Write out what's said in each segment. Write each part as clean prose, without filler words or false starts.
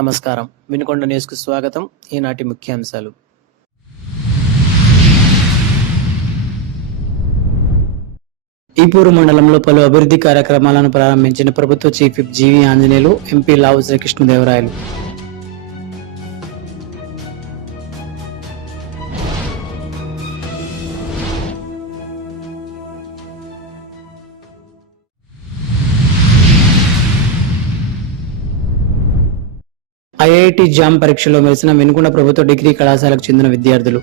నమస్కారం. వినుకొండ న్యూస్కు స్వాగతం. ఈనాటి ముఖ్యాంశాలు. ఈపూరు మండలంలో పలు అభివృద్ధి కార్యక్రమాలను ప్రారంభించిన ప్రభుత్వ చీఫ్ విప్ జీవి ఆంజనేయులు, ఎంపీ లావు శ్రీకృష్ణదేవరాయలు. ఐఐటి జామ్ పరీక్షలో మెరిసిన వినుకొండ ప్రభుత్వ డిగ్రీ కళాశాలకు చెందిన విద్యార్థులు.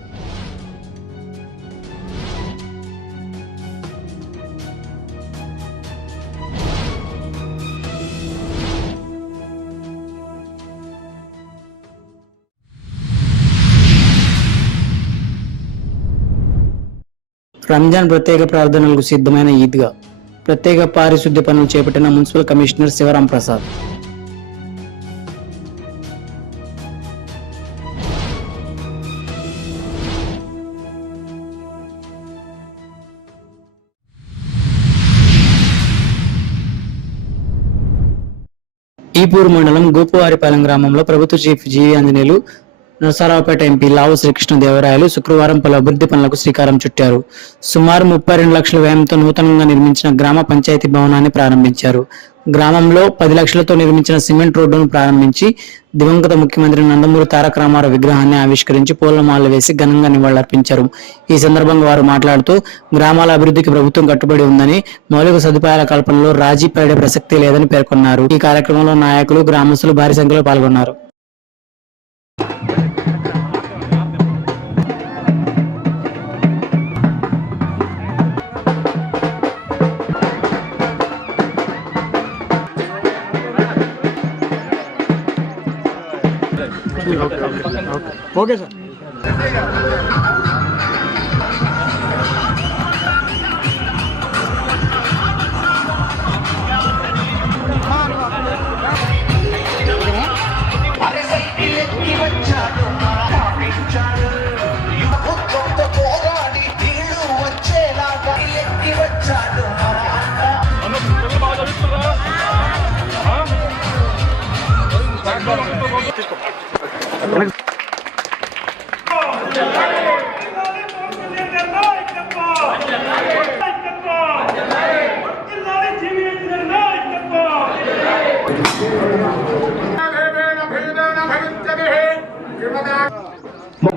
రంజాన్ ప్రత్యేక ప్రార్థనలకు సిద్ధమైన ఈద్గా ప్రత్యేక పారిశుద్ధ్య పనులు చేపట్టిన మున్సిపల్ కమిషనర్ శివరాం ప్రసాద్. ఈపూరు మండలం గోపువారిపాలెం గ్రామంలో ప్రభుత్వ చీఫ్ జీవి ఆంజనేయులు, నరసరావుపేట ఎంపీ లావు శ్రీకృష్ణదేవరాయలు శుక్రవారం పలు అభివృద్ధి పనులకు శ్రీకారం చుట్టారు. సుమారు 32 లక్షల వ్యయంతో నూతనంగా నిర్మించిన గ్రామ పంచాయతీ భవనాన్ని ప్రారంభించారు. గ్రామంలో 10 లక్షలతో నిర్మించిన సిమెంట్ రోడ్డును ప్రారంభించి దివంగత ముఖ్యమంత్రి నందమూరి తారక రామారావు విగ్రహాన్ని ఆవిష్కరించి పూలమాల వేసి ఘనంగా నివాళులర్పించారు. ఈ సందర్భంగా వారు మాట్లాడుతూ గ్రామాల అభివృద్ధికి ప్రభుత్వం కట్టుబడి ఉందని, మౌలిక సదుపాయాల కల్పనలో రాజీ పడే ప్రసక్తి లేదని పేర్కొన్నారు. ఈ కార్యక్రమంలో నాయకులు, గ్రామస్తులు భారీ సంఖ్యలో పాల్గొన్నారు. Okay sir.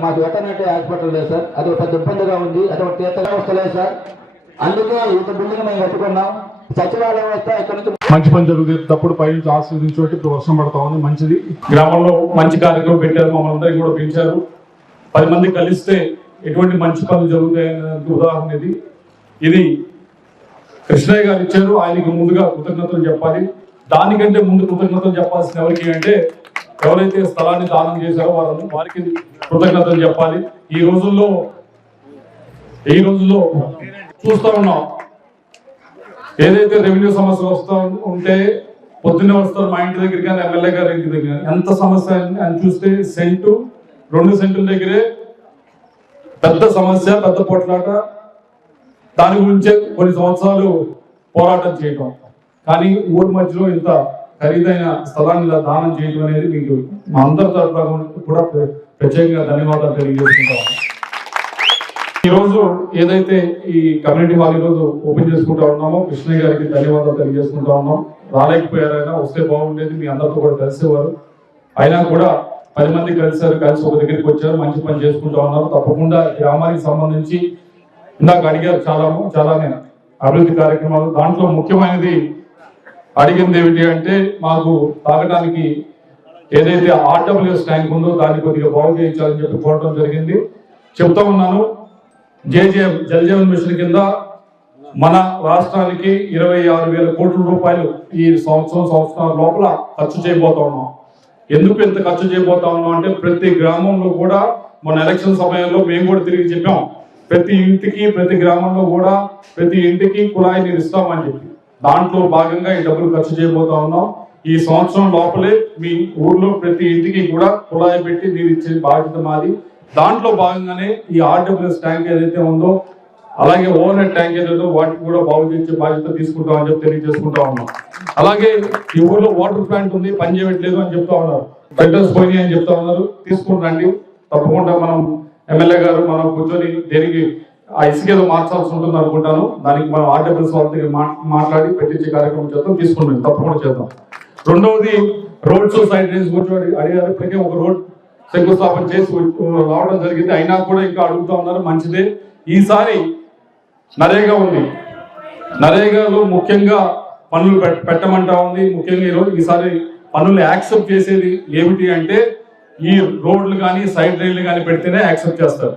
మాకు వెటర్నరీ హాస్పిటల్ లేదు సార్, అది పెద్ద ఇబ్బందిగా ఉంది. అది ఒక తీర్థంగా వస్తలేదు సార్. అందుకే ఇంత బిల్డింగ్ మేము కట్టుకున్నాం. సచివాలయం వస్తే ఇక్కడ నుంచి మంచి పని జరుగుతుంది. తప్పుడు పైనుంచి ఆస్వాదించి ఇప్పుడు వర్షం పడతా ఉంది. మంచిది. గ్రామంలో మంచి కార్యక్రమం పెట్టారు. మమ్మల్ని అందరికీ కూడా పెంచారు. 10 మంది కలిస్తే ఎటువంటి మంచి పనులు జరుగుతాయనే ఉదాహరణ ఇది. ఇది కృష్ణయ్య గారు ఇచ్చారు. ఆయనకి ముందుగా కృతజ్ఞతలు చెప్పాలి. దానికంటే ముందు కృతజ్ఞతలు చెప్పాల్సిన ఎవరికి అంటే ఎవరైతే స్థలాన్ని దానం చేశారో వారికి కృతజ్ఞతలు చెప్పాలి. ఈ రోజుల్లో చూస్తూ ఉన్నాం, ఏదైతే రెవెన్యూ సమస్య వస్తూ ఉంటే పొద్దున్నే వస్తారు మా ఇంటి దగ్గర కానీ ఎమ్మెల్యే గారి ఇంటి దగ్గర. ఎంత సమస్య అని చూస్తే 2 సెంటుల దగ్గరే పెద్ద సమస్య, పెద్ద పోట్లాట. దాని గురించే కొన్ని సంవత్సరాలు పోరాటం చేయటం. కానీ ఊరి మధ్యలో ఇంత ఖరీదైన స్థలాన్ని దానం చేయడం అనేది మీకు మా అందరి తరఫున కూడా ప్రత్యేకంగా ధన్యవాదాలు తెలియజేసుకుంటాం. ఈరోజు ఏదైతే ఈ కమ్యూనిటీ హాల్ ఈరోజు ఓపెన్ చేసుకుంటా ఉన్నామో కృష్ణయ్య గారికి ధన్యవాదాలు తెలియజేసుకుంటా ఉన్నాం. రాలేకపోయారైనా వస్తే బాగుండేది, మీ అందరితో కూడా కలిసేవారు. అయినా కూడా 10 మంది కలిసి ఒక దగ్గరికి వచ్చారు, మంచి పని చేసుకుంటా ఉన్నారు. తప్పకుండా గ్రామానికి సంబంధించి ఇందాక అడిగారు చాలానే అభివృద్ధి కార్యక్రమాలు. దాంట్లో ముఖ్యమైనది అడిగింది ఏమిటి అంటే మాకు తాగడానికి ఏదైతే ఆర్డబ్ల్యూఎస్ ట్యాంక్ ఉందో దాన్ని కొద్దిగా బాగు చేయించాలని చెప్పి కోరడం జరిగింది. చెప్తా ఉన్నాను, జేజేఎం జల్ జీవన్ మిషన్ కింద మన రాష్ట్రానికి 26,000 కోట్ల రూపాయలు ఈ సంవత్సరం లోపల ఖర్చు చేయబోతా ఉన్నాం. ఎందుకు ఇంత ఖర్చు చేయబోతా ఉన్నాం అంటే ప్రతి గ్రామంలో కూడా మన ఎలక్షన్ సమయంలో మేము కూడా తిరిగి చెప్పాం, ప్రతి ఇంటికి ప్రతి గ్రామంలో కూడా ప్రతి ఇంటికి కుళాయి నీరు ఇస్తామని చెప్పి. దాంట్లో భాగంగా ఈ డబ్బులు ఖర్చు చేయబోతా ఉన్నాం. ఈ సంవత్సరం లోపలే మీ ఊర్లో ప్రతి ఇంటికి కూడా కుళాయి పెట్టి నీరు ఇచ్చే బాధ్యత మాది. దాంట్లో భాగంగానే ఈ ఆర్డబ్ల్యూఎస్ ట్యాంక్ ఏదైతే ఉందో అలాగే ఓవర్ హెడ్ ట్యాంక్ ఏదైతే వాటికి కూడా బాగు చేసే బాధ్యత తీసుకుంటామని చెప్పి తెలియజేసుకుంటా ఉన్నాం. అలాగే ఈ ఊర్లో వాటర్ ప్లాంట్ ఉంది, పని చేయట్లేదు అని చెప్తా ఉన్నారు, ఫిల్టర్స్ పోయినాయి అని చెప్తా ఉన్నారు. తీసుకుంటారండి, తప్పకుండా మనం ఎమ్మెల్యే గారు మనం కూర్చొని దేనికి ఆ ఇసుక ఏదో మార్చాల్సి ఉంటుంది అనుకుంటాను. దానికి మనం ఆర్డబ్ల్యూఎస్ వాళ్ళతో మాట్లాడి పెట్టించే కార్యక్రమం చేద్దాం, తీసుకుంటాం, తప్పకుండా చేద్దాం. రెండవది రోడ్స్ సైడ్ డ్రైన్స్ కూర్చొని అడిగారు. ఇప్పటికే ఒక రోడ్ శంకుస్థాపన చేసి రావడం జరిగింది, అయినా కూడా ఇంకా అడుగుతా ఉన్నారు. మంచిదే. ఈసారి నరేగా ఉంది, నరేగాలో ముఖ్యంగా పనులు పెట్టమంటా ఉంది. ముఖ్యంగా ఈసారి పనులు యాక్సెప్ట్ చేసేది ఏమిటి అంటే ఈ రోడ్లు కానీ సైడ్ రైళ్లు కానీ పెడితేనే యాక్సెప్ట్ చేస్తారు.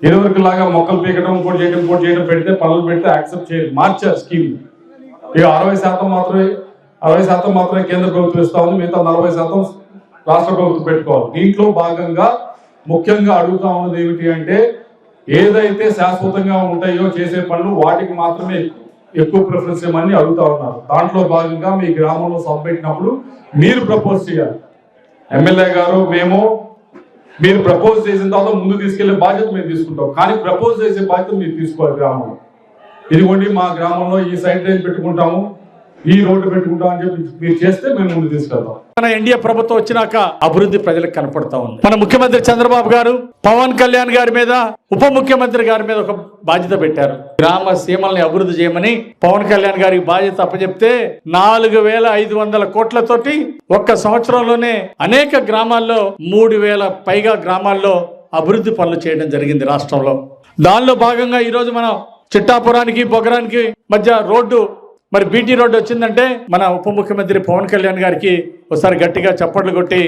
ఇదివరకు లాగా మొక్కలు పీకడం ఇంకోటి చేయడం పెడితే పనులు పెడితే యాక్సెప్ట్ చేయరు. మార్చారు స్కీమ్. ఇక 60% మాత్రమే కేంద్ర ప్రభుత్వం ఇస్తా ఉంది, మిగతా 40% రాష్ట్ర ప్రభుత్వం పెట్టుకోవాలి. దీంట్లో భాగంగా ముఖ్యంగా అడుగుతా ఉన్నది ఏమిటి అంటే ఏదైతే శాశ్వతంగా ఉంటాయో చేసే పనులు వాటికి మాత్రమే ఎక్కువ ప్రిఫరెన్స్ ఇవ్వమని అడుగుతా ఉన్నారు. దాంట్లో భాగంగా మీ గ్రామంలో సభ పెట్టినప్పుడు మీరు ప్రపోజ్ చేయాలి. ఎమ్మెల్యే గారు మేము మీరు ప్రపోజ్ చేసిన తర్వాత ముందు తీసుకెళ్లే బాధ్యత మేము తీసుకుంటాం, కానీ ప్రపోజ్ చేసే బాధ్యత మీరు తీసుకోవాలి. గ్రామంలో ఇదిగోండి మా గ్రామంలో ఈ సైడ్ డ్రైన్ పెట్టుకుంటాము, ఈ రోడ్డు పెట్టుకుంటాం అని చెప్పి మీరు చేస్తే మేము ముందు తీసుకెళ్తాం. మన ఎన్డీఏ ప్రభుత్వం వచ్చినాక అభివృద్ధి ప్రజలకు కనపడతా ఉంది. మన ముఖ్యమంత్రి చంద్రబాబు గారు పవన్ కళ్యాణ్ గారి మీద, ఉప ముఖ్యమంత్రి గారి మీద ఒక బాధ్యత పెట్టారు. గ్రామ సీమల్ని అభివృద్ధి చేయమని పవన్ కళ్యాణ్ గారికి బాధ్యత అప్పచెప్తే 4,500 కోట్లతోటి ఒక్క సంవత్సరంలోనే అనేక గ్రామాల్లో 3,000 పైగా గ్రామాల్లో అభివృద్ధి పనులు చేయడం జరిగింది రాష్ట్రంలో. దానిలో భాగంగా ఈరోజు మనం చిట్టాపురానికి బొగరానికి మధ్య రోడ్డు, మరి బీటీ రోడ్డు వచ్చిందంటే మన ఉప ముఖ్యమంత్రి పవన్ కళ్యాణ్ గారికి ఒకసారి గట్టిగా చప్పట్లు కొట్టి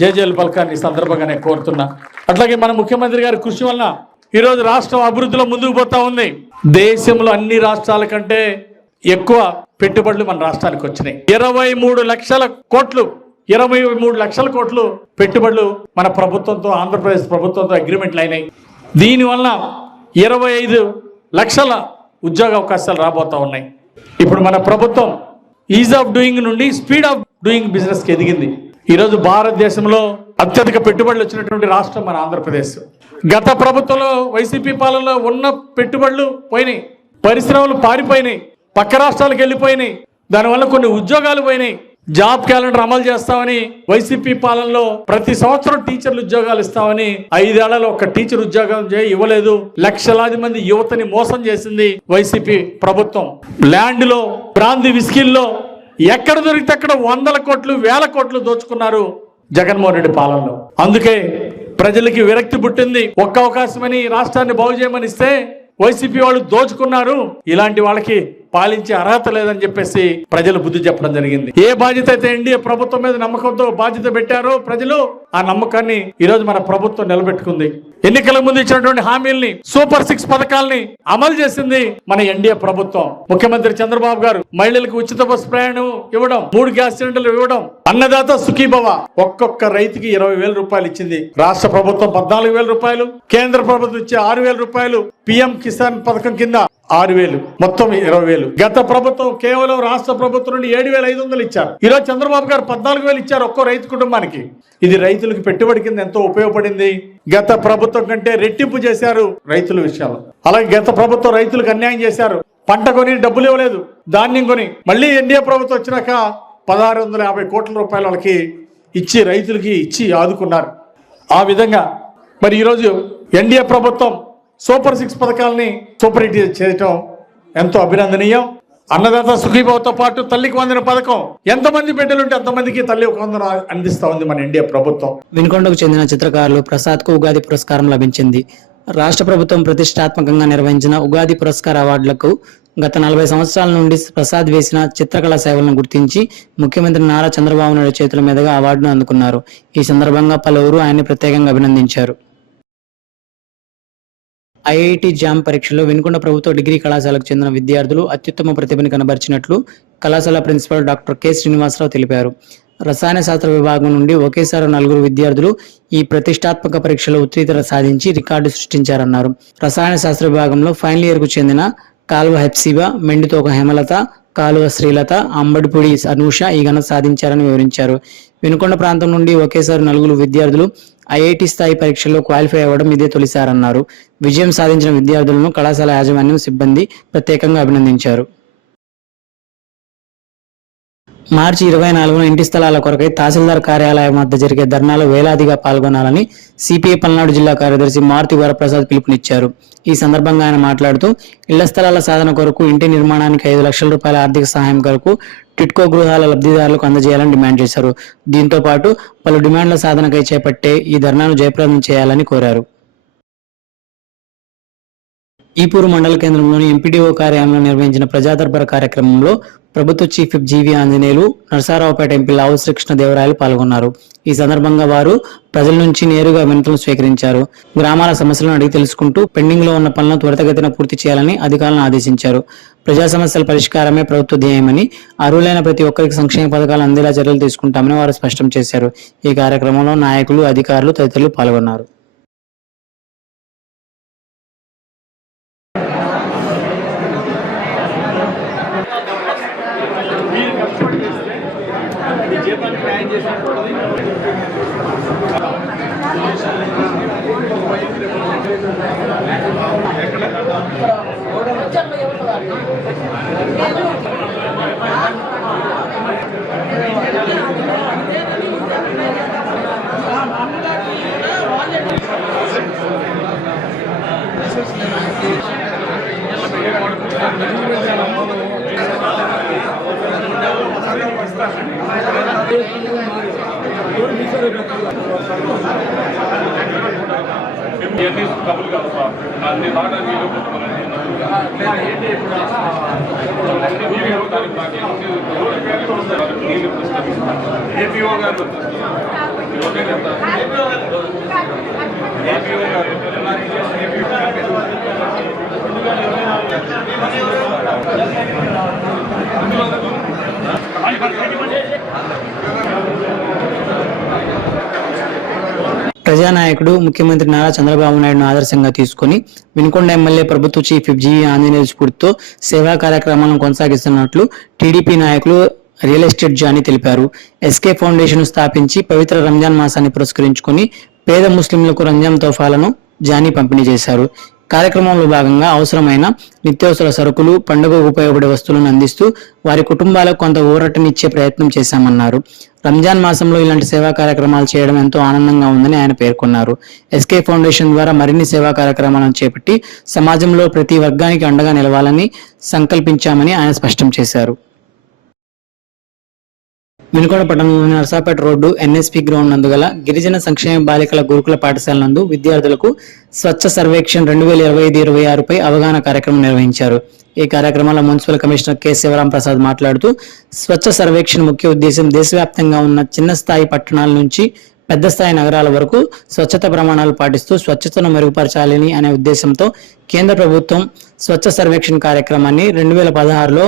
జేజేలు పలకాన్ని సందర్భంగా నేను కోరుతున్నా. అట్లాగే మన ముఖ్యమంత్రి గారి కృషి వలన ఈరోజు రాష్ట్రం అభివృద్ధిలో ముందుకు పోతా ఉంది. దేశంలో అన్ని రాష్ట్రాల కంటే ఎక్కువ పెట్టుబడులు మన రాష్ట్రానికి వచ్చినాయి. 23 లక్షల కోట్లు పెట్టుబడులు మన ప్రభుత్వంతో, ఆంధ్రప్రదేశ్ ప్రభుత్వంతో అగ్రిమెంట్లు అయినాయి. దీనివల్ల 25 లక్షల ఉద్యోగ అవకాశాలు రాబోతా ఉన్నాయి. ఇప్పుడు మన ప్రభుత్వం ఈజ్ ఆఫ్ డూయింగ్ నుండి స్పీడ్ ఆఫ్ డూయింగ్ బిజినెస్ కి ఎదిగింది. ఈరోజు భారతదేశంలో అత్యధిక పెట్టుబడులు వచ్చినటువంటి రాష్ట్రం మన ఆంధ్రప్రదేశ్. గత ప్రభుత్వంలో వైసీపీ పాలనలో ఉన్న పెట్టుబడులు పోయినాయి, పరిశ్రమలు పారిపోయినాయి, పక్క రాష్ట్రాలకు వెళ్ళిపోయినాయి, దానివల్ల కొన్ని ఉద్యోగాలు పోయినాయి. జాబ్ క్యాలెండర్ అమలు చేస్తామని వైసీపీ పాలనలో ప్రతి సంవత్సరం టీచర్లు ఉద్యోగాలు ఇస్తామని 5 ఏళ్లలో ఒక టీచర్ ఉద్యోగం ఇవ్వలేదు. లక్షలాది మంది యువతని మోసం చేసింది వైసీపీ ప్రభుత్వం. ల్యాండ్ లో, బ్రాంతి విస్కిల్లో ఎక్కడ దొరికితే అక్కడ 100 కోట్లు 1000 కోట్లు దోచుకున్నారు జగన్మోహన్ రెడ్డి పాలనలో. అందుకే ప్రజలకి విరక్తి పుట్టింది. ఒక్క అవకాశమని రాష్ట్రాన్ని బాగు చేయమని ఇస్తే వైసీపీ వాళ్ళు దోచుకున్నారు, ఇలాంటి వాళ్ళకి పాలించే అర్హత లేదని చెప్పేసి ప్రజలు బుద్ధి చెప్పడం జరిగింది. ఏ బాధ్యత అయితే ఎన్డీఏ ప్రభుత్వం మీద నమ్మకంతో బాధ్యత పెట్టారో ప్రజలు, ఆ నమ్మకాన్ని ఈరోజు మన ప్రభుత్వం నిలబెట్టుకుంది. ఎన్నికల ముందు ఇచ్చినటువంటి హామీల్ని, సూపర్ 6 పథకాలని అమలు చేసింది మన ఎన్డీఏ ప్రభుత్వం. ముఖ్యమంత్రి చంద్రబాబు గారు మహిళలకు ఉచిత బస్సు ప్రయాణం ఇవ్వడం, 3 గ్యాస్ సిలిండర్లు ఇవ్వడం, అన్నదాత సుఖీభవ, ఒక్కొక్క రైతుకి 20,000 రూపాయలు ఇచ్చింది. రాష్ట్ర ప్రభుత్వం 14,000 రూపాయలు, కేంద్ర ప్రభుత్వం ఇచ్చే 6,000 రూపాయలు, పిఎం కిసాన్ పథకం కింద 6,000, మొత్తం 20,000. గత ప్రభుత్వం కేవలం రాష్ట్ర ప్రభుత్వం నుండి 7,500 ఇచ్చారు. ఈరోజు చంద్రబాబు గారు 14,000 ఇచ్చారు ఒక్కో రైతు కుటుంబానికి. ఇది రైతులకు పెట్టుబడి కింద ఎంతో ఉపయోగపడింది. గత ప్రభుత్వం కంటే రెట్టింపు చేశారు రైతుల విషయాలు. అలాగే గత ప్రభుత్వం రైతులకు అన్యాయం చేశారు. పంట కొని డబ్బులు ఇవ్వలేదు, ధాన్యం కొని. మళ్ళీ ఎన్డీఏ ప్రభుత్వం వచ్చినాక 1,650 కోట్ల రూపాయలు వాళ్ళకి ఇచ్చి రైతులకి ఇచ్చి ఆదుకున్నారు. ఆ విధంగా మరి ఈరోజు ఎన్డీఏ ప్రభుత్వం సూపర్ 6 పథకాలని సూపర్ హిట్ చేయటం ఎంతో అభినందనీయం. అన్నదాత సుఖీభావతో పాటు తల్లికి వందన పథకం, ఎంతమంది బిడ్డలుంటే అంతమందికి తల్లి ఒక వందన అందిస్తా ఉంది మన ఎన్డీఏ ప్రభుత్వం. వినుకొండకు చెందిన చిత్రకారులు ప్రసాద్ కు ఉగాది పురస్కారం లభించింది. రాష్ట్ర ప్రభుత్వం ప్రతిష్టాత్మకంగా నిర్వహించిన ఉగాది పురస్కార అవార్డులకు గత 40 సంవత్సరాల నుండి ప్రసాద్ వేసిన చిత్రకళా సేవలను గుర్తించి ముఖ్యమంత్రి నారా చంద్రబాబు నాయుడు చేతుల మీదుగా అవార్డును అందుకున్నారు. ఈ సందర్భంగా పలువురు ఆయన్ని ప్రత్యేకంగా అభినందించారు. ఐఐటి జామ్ పరీక్షలో వినుకొండ ప్రభుత్వ డిగ్రీ కళాశాలకు చెందిన విద్యార్థులు అత్యుత్తమ ప్రతిభను కనబరిచినట్లు కళాశాల ప్రిన్సిపల్ డాక్టర్ కె శ్రీనివాసరావు తెలిపారు. రసాయన శాస్త్ర విభాగం నుండి ఒకేసారి 4 విద్యార్థులు ఈ ప్రతిష్టాత్మక పరీక్షలో ఉత్తీర్ణత సాధించి రికార్డు సృష్టించారన్నారు. రసాయన శాస్త్ర విభాగంలో ఫైనల్ ఇయర్ కు చెందిన కాల్వ హెప్సిబా, మెండితోక హేమలత, కాలువ శ్రీలత, అంబడిపూడి అనూష ఈ ఘనత సాధించారని వివరించారు. వినుకొండ ప్రాంతం నుండి ఒకేసారి 4 విద్యార్థులు ఐఐటి స్థాయి పరీక్షల్లో క్వాలిఫై అవ్వడం ఇదే తొలిసారన్నారు. విజయం సాధించిన విద్యార్థులను కళాశాల యాజమాన్యం, సిబ్బంది ప్రత్యేకంగా అభినందించారు. మార్చి 24న ఇంటి స్థలాల కొరకై తహసీల్దార్ కార్యాలయం వద్ద జరిగే ధర్నాలో వేలాదిగా పాల్గొనాలని సిపిఐ పల్నాడు జిల్లా కార్యదర్శి మారుతి వరప్రసాద్ పిలుపునిచ్చారు. ఈ సందర్భంగా ఆయన మాట్లాడుతూ ఇళ్ల స్థలాల సాధన కొరకు, ఇంటి నిర్మాణానికి 5 లక్షల రూపాయల ఆర్థిక సహాయం కొరకు టిట్కో గృహాల లబ్ధిదారులకు అందజేయాలని డిమాండ్ చేశారు. దీంతో పాటు పలు డిమాండ్ల సాధనకై చేపట్టే ఈ ధర్నాను జయప్రదం చేయాలని కోరారు. ఈపూరు మండల కేంద్రంలోని ఎంపీడీఓ కార్యాలయంలో నిర్వహించిన ప్రజాదర్బార్ కార్యక్రమంలో ప్రభుత్వ చీఫ్ విప్ జీవి ఆంజనేయులు, నరసరావుపేట ఎంపీ లావు శ్రీకృష్ణదేవరాయలు పాల్గొన్నారు. ఈ సందర్భంగా వారు ప్రజల నుంచి నేరుగా వినతులు స్వీకరించారు. గ్రామాల సమస్యలను అడిగి తెలుసుకుంటూ పెండింగ్ లో ఉన్న పనులను త్వరితగతిన పూర్తి చేయాలని అధికారులను ఆదేశించారు. ప్రజా సమస్యల పరిష్కారమే ప్రభుత్వ ధ్యేయమని, అర్హులైన ప్రతి ఒక్కరికి సంక్షేమ పథకాలు అందేలా చర్యలు తీసుకుంటామని వారు స్పష్టం చేశారు. ఈ కార్యక్రమంలో నాయకులు, అధికారులు తదితరులు పాల్గొన్నారు. ప్రజానాయకుడు, ముఖ్యమంత్రి నారా చంద్రబాబు నాయుడును ఆదర్శంగా తీసుకుని వినుకొండ ఎమ్మెల్యే ప్రభుత్వ చీఫ్ విప్ జీవి ఆంజనేయులు స్ఫూర్తితో సేవా కార్యక్రమాలను కొనసాగిస్తున్నట్లు టీడీపీ నాయకులు రియల్ ఎస్టేట్ జానీ తెలిపారు. ఎస్కే ఫౌండేషన్ స్థాపించి పవిత్ర రంజాన్ మాసాన్ని పురస్కరించుకుని పేద ముస్లింలకు రంజాన్ తోఫాలను జానీ పంపిణీ చేశారు. కార్యక్రమంలో భాగంగా అవసరమైన నిత్యావసర సరుకులు, పండుగకు ఉపయోగపడే వస్తువులను అందిస్తూ వారి కుటుంబాలకు కొంత ఊరటనిచ్చే ప్రయత్నం చేశామన్నారు. రంజాన్ మాసంలో ఇలాంటి సేవా కార్యక్రమాలు చేయడం ఎంతో ఆనందంగా ఉందని ఆయన పేర్కొన్నారు. ఎస్కే ఫౌండేషన్ ద్వారా మరిన్ని సేవా కార్యక్రమాలను చేపట్టి సమాజంలో ప్రతి వర్గానికి అండగా నిలవాలని సంకల్పించామని ఆయన స్పష్టం చేశారు. వినుకొండ పట్టణంలోని నరసాపేట రోడ్డు ఎన్ఎస్పి గ్రౌండ్ నందు గల గిరిజన సంక్షేమ బాలికల గురుకుల పాఠశాల నందు విద్యార్థులకు స్వచ్ఛ సర్వేక్షణ్ 2025-26 పై అవగాహన కార్యక్రమం నిర్వహించారు. ఈ కార్యక్రమంలో municipal commissioner K Shivaram Prasad మాట్లాడుతూ స్వచ్ఛ సర్వేక్షణ్ ముఖ్య ఉద్దేశం దేశవ్యాప్తంగా ఉన్న చిన్న స్థాయి పట్టణాల నుంచి పెద్ద స్థాయి నగరాల వరకు స్వచ్ఛత ప్రమాణాలు పాటిస్తూ స్వచ్ఛతను మెరుగుపరచాలని అనే ఉద్దేశంతో కేంద్ర ప్రభుత్వం స్వచ్ఛ సర్వేక్షణ్ కార్యక్రమాన్ని 2016లో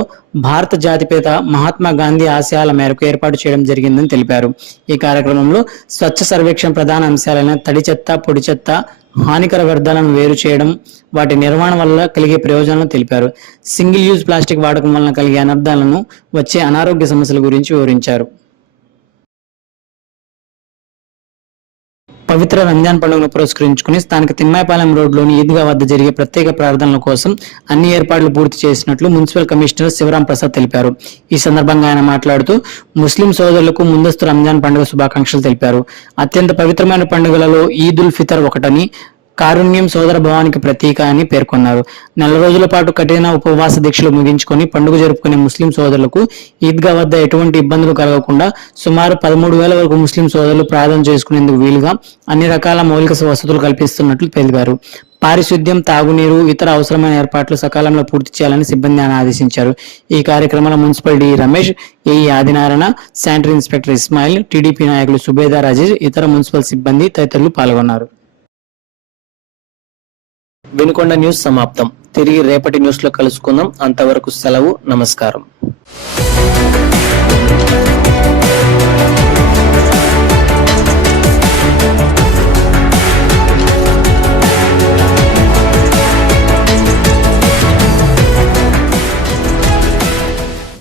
భారత జాతిపిత మహాత్మా గాంధీ ఆశయాల మేరకు ఏర్పాటు చేయడం జరిగిందని తెలిపారు. ఈ కార్యక్రమంలో స్వచ్ఛ సర్వేక్షణ్ ప్రధాన అంశాలైన తడి చెత్త, పొడి చెత్త, హానికర వ్యర్థాలను వేరు చేయడం, వాటి నిర్వహణ వల్ల కలిగే ప్రయోజనాలను తెలిపారు. సింగిల్ యూజ్ ప్లాస్టిక్ వాడకం వలన కలిగే అనర్థాలను, వచ్చే అనారోగ్య సమస్యల గురించి వివరించారు. పవిత్ర రంజాన్ పండుగను పురస్కరించుకుని స్థానిక తిమ్మాయిపాలెం రోడ్లోని ఈద్గా వద్ద జరిగే ప్రత్యేక ప్రార్థనల కోసం అన్ని ఏర్పాట్లు పూర్తి చేసినట్లు మున్సిపల్ కమిషనర్ శివరాం ప్రసాద్ తెలిపారు. ఈ సందర్భంగా ఆయన మాట్లాడుతూ ముస్లిం సోదరులకు ముందస్తు రంజాన్ పండుగ శుభాకాంక్షలు తెలిపారు. అత్యంత పవిత్రమైన పండుగలలో ఈద్ ఉల్ ఫితర్ ఒకటని, కారుణ్యం, సోదర భావానికి ప్రతీక అని పేర్కొన్నారు. 4 రోజుల పాటు కఠిన ఉపవాస దీక్షలు ముగించుకొని పండుగ జరుపుకునే ముస్లిం సోదరులకు ఈద్గా వద్ద ఎటువంటి ఇబ్బందులు కలగకుండా సుమారు 13,000 వరకు ముస్లిం సోదరులు ప్రార్థన చేసుకునేందుకు వీలుగా అన్ని రకాల మౌలిక వసతులు కల్పిస్తున్నట్లు తెలిపారు. పారిశుద్ధ్యం, తాగునీరు, ఇతర అవసరమైన ఏర్పాట్లు సకాలంలో పూర్తి చేయాలని సిబ్బంది ఆదేశించారు. ఈ కార్యక్రమంలో municipal D Ramesh, AE Adinarayana, sanitary inspector Ismail, TDP నాయకులు సుబేదార్ అజీజ్, ఇతర మున్సిపల్ సిబ్బంది తదితరులు పాల్గొన్నారు. వినుకొండ న్యూస్ సమాప్తం. తిరిగి రేపటి న్యూస్ లో కలుసుకుందాం. అంతవరకు సెలవు. నమస్కారం.